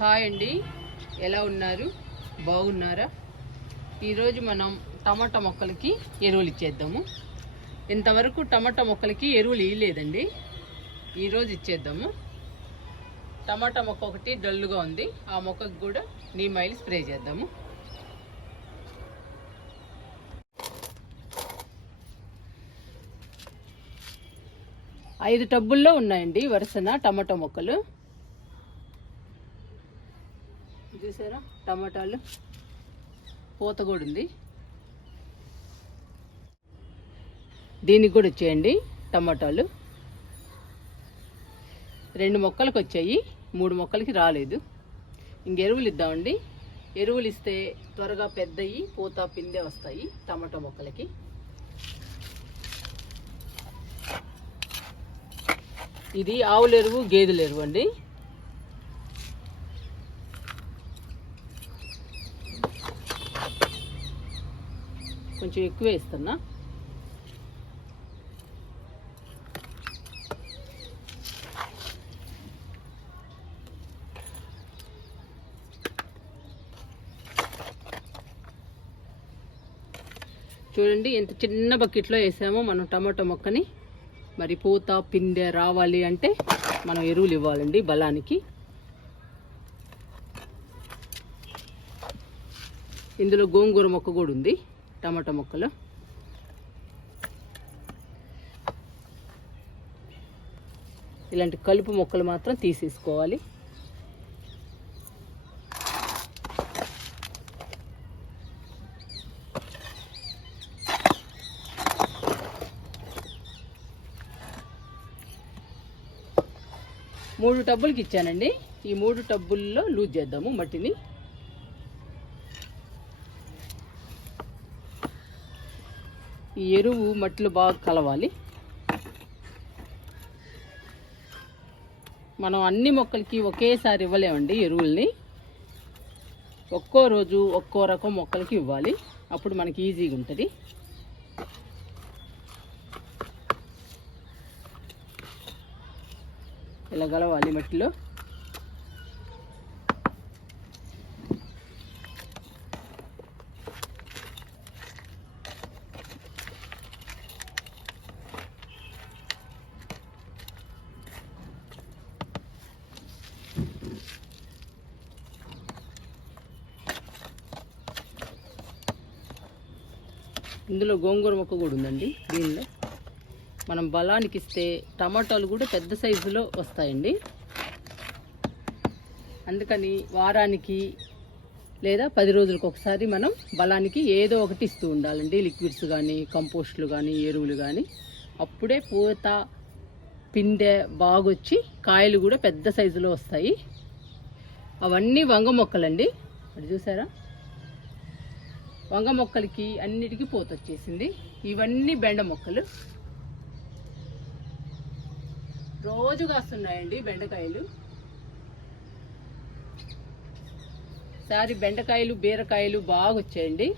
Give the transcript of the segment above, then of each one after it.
Hi అండి. ఎలా ఉన్నారు? బాగున్నారా? ఈరోజు మనం టమాటా మొక్కలకి ఎరువులు ఇచ్చేద్దాము. ఇంతవరకు టమాటా మొక్కలకి ఎరువులు ఇవ్వలేదండి ఈరోజు ఇచ్చేద్దాము. టమాటా మొక్క ఒకటి డల్లుగా ఉంది. ఆ మొక్కకు కూడా నీమ్ ఆయిల్ స్ప్రే చేద్దాము. ఐదు టబ్బుల్లో ఉన్నాయండి వరుసన టమాటా మొక్కలు. చూసారా? టమాటాలు. పూత కూడా ఉంది. దీనికి కూడా వచ్చేయండి టమాటాలు. రెండు మొక్కలకు వచ్చాయి. మూడు మొక్కలకి రాలేదు. ఇంక ఎరువులు ఇద్దామండి. ఎరువులు ఇస్తే త్వరగా పెద్దయి పూత పిందె వస్తాయి టమాటా మొక్కలకి. ఇది ఆవుల ఎరువు గేదెల ఎరువు అండి. కొంచెం ఎక్కువ వేస్తున్నా. చూడండి ఎంత చిన్న బకెట్లో వేసామో మనం టమాటో మొక్కని. మరి పూత పిందె రావాలి అంటే మనం ఎరువులు ఇవ్వాలండి బలానికి. ఇందులో గోంగూర మొక్క కూడా ఉంది. టమాటా ముక్కలు. ఇలాంటి కలుపు మొక్కలు మాత్రం తీసేసుకోవాలి. మూడు టబ్బులకి ఇచ్చానండి. ఈ మూడు టబ్బుల్లో లూజ్ చేద్దాము మట్టిని. ఈ ఎరువు మట్టిలో బాగా కలవాలి. మనం అన్ని మొక్కలకి ఒకేసారి ఇవ్వలేమండి ఎరువుల్ని. ఒక్కో రోజు ఒక్కో రకం మొక్కలకి ఇవ్వాలి. అప్పుడు మనకి ఈజీగా ఉంటుంది. ఇలా కలవాలి మట్టిలో. ఇందులో గోంగూర మొక్క కూడా ఉందండి దీనిలో. మనం బలానికి ఇస్తే టమాటాలు కూడా పెద్ద సైజులో వస్తాయండి. అందుకని వారానికి లేదా పది రోజులకు ఒకసారి మనం బలానికి ఏదో ఒకటి ఇస్తూ ఉండాలండి. లిక్విడ్స్ కానీ కంపోస్ట్లు కానీ ఎరువులు కానీ అప్పుడే పూత పిండె బాగొచ్చి కాయలు కూడా పెద్ద సైజులో వస్తాయి. అవన్నీ వంగ మొక్కలండి. అది చూసారా? వంగ మొక్కలకి అన్నిటికీ పూత వచ్చేసింది ఇవన్నీ బెండ మొక్కలు. రోజు కాస్తున్నాయండి బెండకాయలు. సారి బెండకాయలు బీరకాయలు బాగా వచ్చాయండి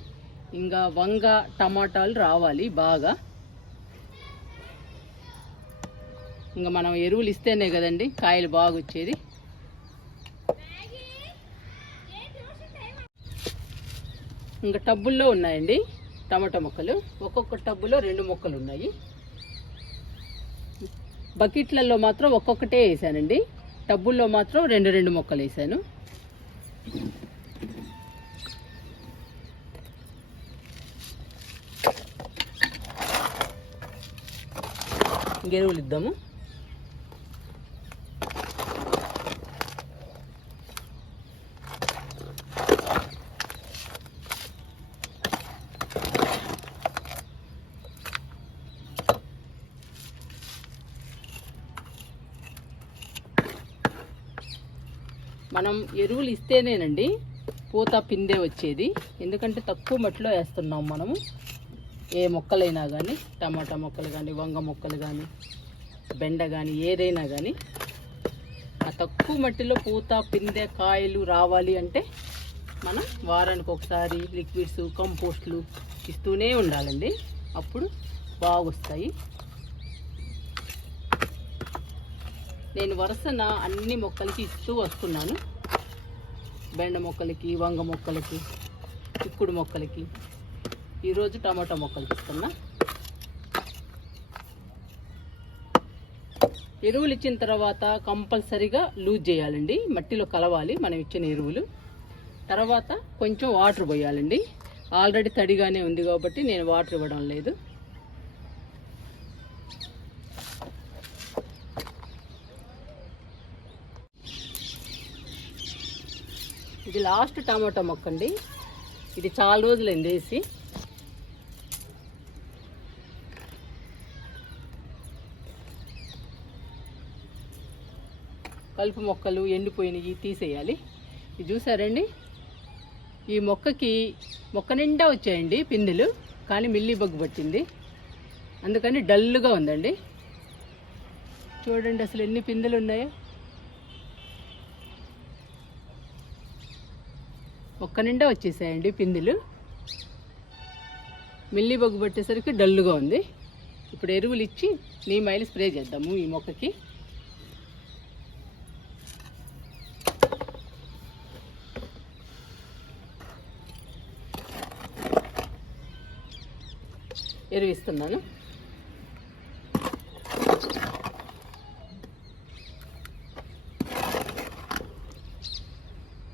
ఇంకా వంగ టమాటాలు రావాలి బాగా. ఇంకా మనం ఎరువులు ఇస్తేనే కదండి కాయలు బాగా వచ్చేది ఇంకా టబ్బుల్లో ఉన్నాయండి టమాటా మొక్కలు. ఒక్కొక్క టబ్బులో రెండు మొక్కలు ఉన్నాయి. బకెట్లలో మాత్రం ఒక్కొక్కటే వేసానండి. టబ్బుల్లో మాత్రం రెండు రెండు మొక్కలు వేసాను. ఎరువులు ఇద్దాము మనం వేస్తేనేనండి పూత పిందే వచ్చేది. ఎందుకంటే తక్కువ మట్టిలో వేస్తున్నాం మనము. ఏ మొక్కలైనా కానీ టమాటా మొక్కలు కానీ వంగ మొక్కలు కానీ బెండ కానీ ఏదైనా కానీ ఆ తక్కువ మట్టిలో పూత పిందె కాయలు రావాలి అంటే మనం వారానికి ఒకసారి లిక్విడ్స్ కంపోస్ట్లు ఇస్తూనే ఉండాలండి. అప్పుడు బాగొస్తాయి. నేను వరుసన అన్ని మొక్కలకి ఇస్తూ వస్తున్నాను. బెండ మొక్కలకి వంగ మొక్కలకి చిక్కుడు మొక్కలకి. ఈరోజు టమాటా మొక్కలు ఇస్తున్నా ఎరువులు ఇచ్చిన తర్వాత కంపల్సరీగా లూజ్ చేయాలండి. మట్టిలో కలవాలి మనం ఇచ్చిన ఎరువులు. తర్వాత కొంచెం వాటర్ పోయాలండి. ఆల్రెడీ తడిగానే ఉంది కాబట్టి నేను వాటర్ ఇవ్వడం లేదు. ఇది లాస్ట్ టమాటా మొక్క అండి ఇది చాలా రోజులైంది వేసి. కలుపు మొక్కలు ఎండిపోయినవి తీసేయాలి. ఇది చూసారండి? ఈ మొక్కకి మొక్క నిండా వచ్చాయండి పిందెలు కానీ మిల్లీ బగ్గు పట్టింది. అందుకని డల్గా ఉందండి. చూడండి అసలు ఎన్ని పిందెలు ఉన్నాయో. ఒక్క నిండా వచ్చేసాయండి పిందెలు మిల్లీ బొగ్గు పట్టేసరికి డల్లుగా ఉంది. ఇప్పుడు ఎరువులు ఇచ్చి నీమ్ ఆయిల్ స్ప్రే చేద్దాము ఈ మొక్కకి. ఎరువు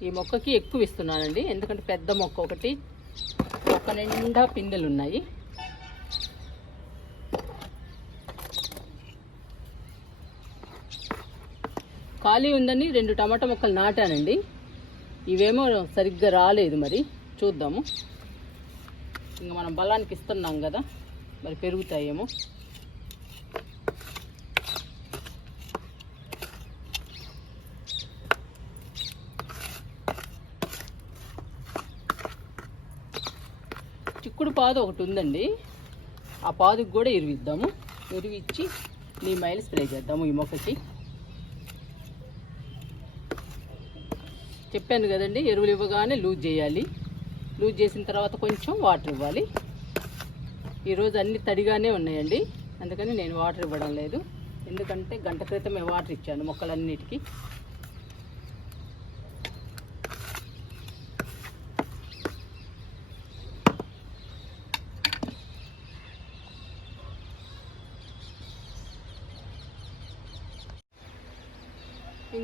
ఈ మొక్కకి ఎక్కువ ఇస్తున్నానండి. ఎందుకంటే పెద్ద మొక్క ఒకటి మొక్క నిండా పిందెలు ఉన్నాయి ఖాళీ ఉందని రెండు టమాటా మొక్కలు నాటానండి. ఇవేమో సరిగ్గా రాలేదు మరి. చూద్దాము. ఇంకా మనం బలానికి ఇస్తున్నాం కదా. మరి పెరుగుతాయేమో చిక్కుడు పాదు ఒకటి ఉందండి. ఆ పాదుకు కూడా ఎరువిద్దాము ఎరువిచ్చి నీ మైల్ స్ప్రే చేద్దాము ఈ మొక్కకి. చెప్పాను కదండి ఎరువులు ఇవ్వగానే లూజ్ చేయాలి. లూజ్ చేసిన తర్వాత కొంచెం వాటర్ ఇవ్వాలి. ఈరోజు అన్ని తడిగానే ఉన్నాయండి. అందుకని నేను వాటర్ ఇవ్వడం లేదు. ఎందుకంటే గంట క్రితమే వాటర్ ఇచ్చాను మొక్కలన్నిటికీ.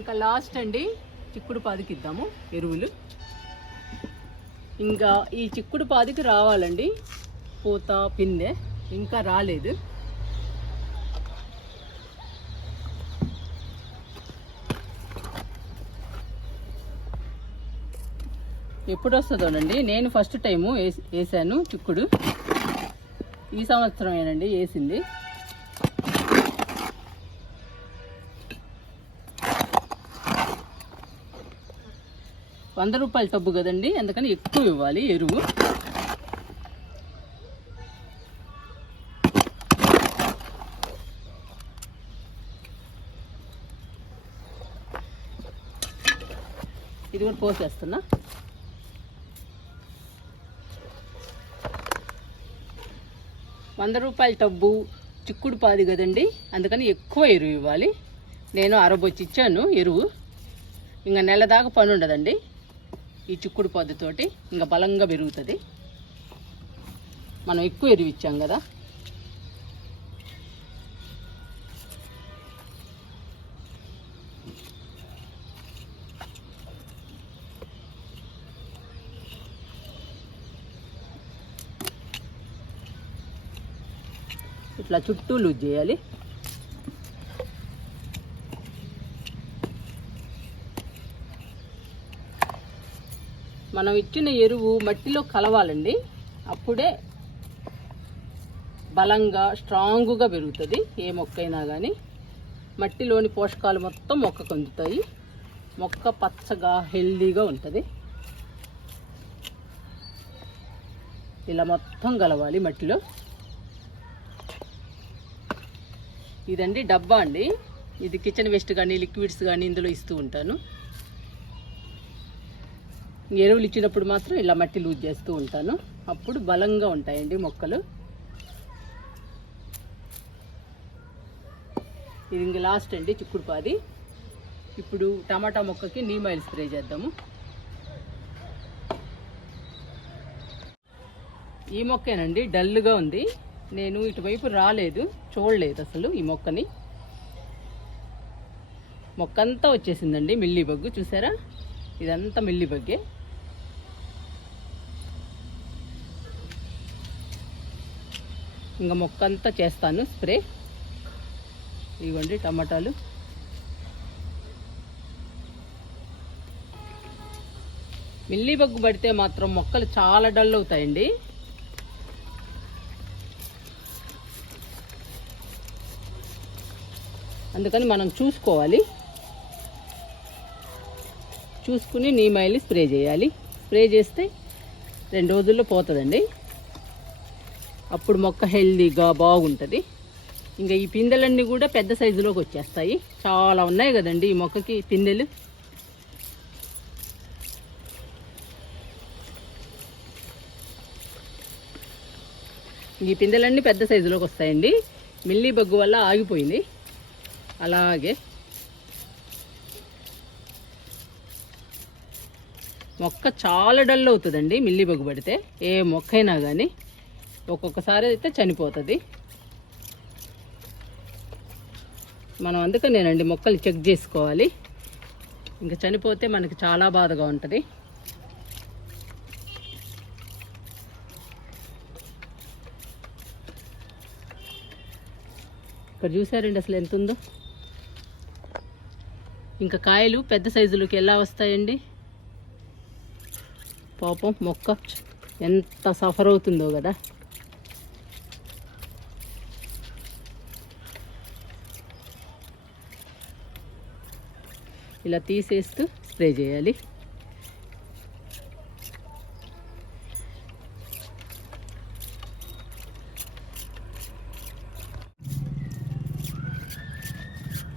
ఇంకా లాస్ట్ అండి చిక్కుడు పాదికి ఇద్దాము ఎరువులు. ఇంకా ఈ చిక్కుడు పాదికి రావాలండి పూత పిన్నె ఇంకా రాలేదు. ఎప్పుడు వస్తుందోనండి నేను ఫస్ట్ టైము వేసాను చిక్కుడు. ఈ సంవత్సరమేనండి వేసింది. వంద రూపాయల టబ్బు కదండి అందుకని ఎక్కువ ఇవ్వాలి ఎరువు. ఇది కూడా పోసేస్తున్నా. వంద రూపాయల టబ్బు చిక్కుడు పాది కదండి అందుకని ఎక్కువ ఎరువు ఇవ్వాలి. నేను అరబొచ్చి ఇచ్చాను ఎరువు. ఇంకా నెల దాకా పని ఉండదండి. ఈ చిక్కుడు పొద్దుతోటి ఇంకా బలంగా పెరుగుతుంది. మనం ఎక్కువ ఎరువు ఇచ్చాం కదా. ఇట్లా చుట్టూ లూజ్ చేయాలి. మనం ఇచ్చిన ఎరువు మట్టిలో కలవాలండి. అప్పుడే బలంగా స్ట్రాంగ్గా పెరుగుతుంది. ఏ మొక్క అయినా కానీ మట్టిలోని పోషకాలు మొత్తం మొక్కకు అందుతాయి. మొక్క పచ్చగా హెల్దీగా ఉంటుంది. ఇలా మొత్తం కలవాలి మట్టిలో. ఇదండి డబ్బా అండి. ఇది కిచెన్ వేస్ట్ కానీ లిక్విడ్స్ కానీ ఇందులో ఇస్తూ ఉంటాను. ఎరువులు ఇచ్చినప్పుడు మాత్రం ఇలా మట్టి లూజ్ చేస్తూ ఉంటాను. అప్పుడు బలంగా ఉంటాయండి మొక్కలు. ఇది ఇంక లాస్ట్ అండి చిక్కుడుపాది. ఇప్పుడు టమాటా మొక్కకి నీమ్ ఆయిల్ స్ప్రే చేద్దాము. ఈ మొక్కేనండి డల్గా ఉంది. నేను ఇటువైపు రాలేదు చూడలేదు అసలు ఈ మొక్కని. మొక్క అంతా వచ్చేసిందండి మిల్లి బగ్గు చూసారా? ఇదంతా మిల్లి బగ్గే. ఇంకా మొక్క అంతా చేస్తాను స్ప్రే. ఇవ్వండి టమాటాలు. మిల్లీ బగ్గు పడితే మాత్రం మొక్కలు చాలా డల్ అవుతాయండి. అందుకని మనం చూసుకోవాలి. చూసుకుని నీమాయిల్ని స్ప్రే చేయాలి. స్ప్రే చేస్తే రెండు రోజుల్లో పోతుందండి. అప్పుడు మొక్క హెల్దీగా బాగుంటుంది. ఇంకా ఈ పిందెలన్నీ కూడా పెద్ద సైజులోకి వచ్చేస్తాయి. చాలా ఉన్నాయి కదండి ఈ మొక్కకి పిందెలు. ఈ పిందెలన్నీ పెద్ద సైజులోకి వస్తాయండి. మిల్లీ బగ్గు వల్ల ఆగిపోయింది. అలాగే మొక్క చాలా డల్ అవుతుందండి మిల్లీ బగ్గు పడితే. ఏ మొక్క అయినా కానీ ఒక్కొక్కసారి అయితే చనిపోతుంది. మనం అందుకనేనండి మొక్కలు చెక్ చేసుకోవాలి. ఇంకా చనిపోతే మనకి చాలా బాధగా ఉంటుంది. ఇక్కడ చూసారండి అసలు ఎంత ఉందో ఇంకా కాయలు పెద్ద సైజులోకి ఎలా వస్తాయండి? పాపం మొక్క ఎంత సఫర్ అవుతుందో కదా. ఇలా తీసేస్తూ స్ప్రే చేయాలి.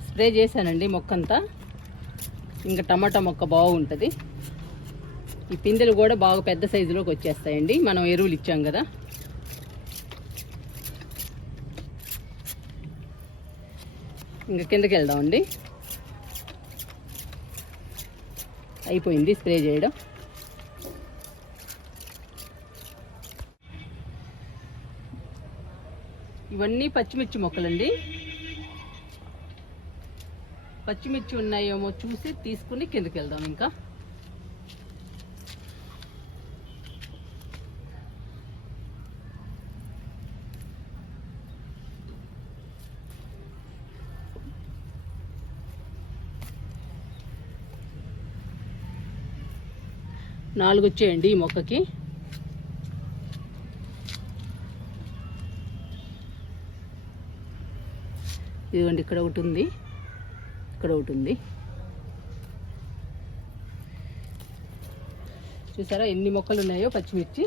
స్ప్రే చేశానండి మొక్క అంతా ఇంకా టమాటా మొక్క బాగుంటుంది. ఈ పిందెలు కూడా బాగా పెద్ద సైజులోకి వచ్చేస్తాయండి. మనం ఎరువులు ఇచ్చాం కదా. ఇంకా కిందకి వెళ్దామండి. అయిపోయింది స్ప్రే చేయడం. ఇవన్నీ పచ్చిమిర్చి మొక్కలండి. పచ్చిమిర్చి ఉన్నాయేమో చూసి తీసుకుని కిందకి వెళ్దాం ఇంకా. నాలుగు వచ్చేయండి ఈ మొక్కకి. ఇదిగోండి ఇక్కడ ఒకటి ఉంది. ఇక్కడ ఒకటి ఉంది. చూసారా ఎన్ని మొక్కలు ఉన్నాయో పచ్చిమిర్చి.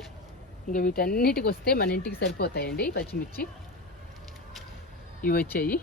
ఇంకా వీటన్నిటికి వస్తే మన ఇంటికి సరిపోతాయండి పచ్చిమిర్చి. ఇవి వచ్చాయి.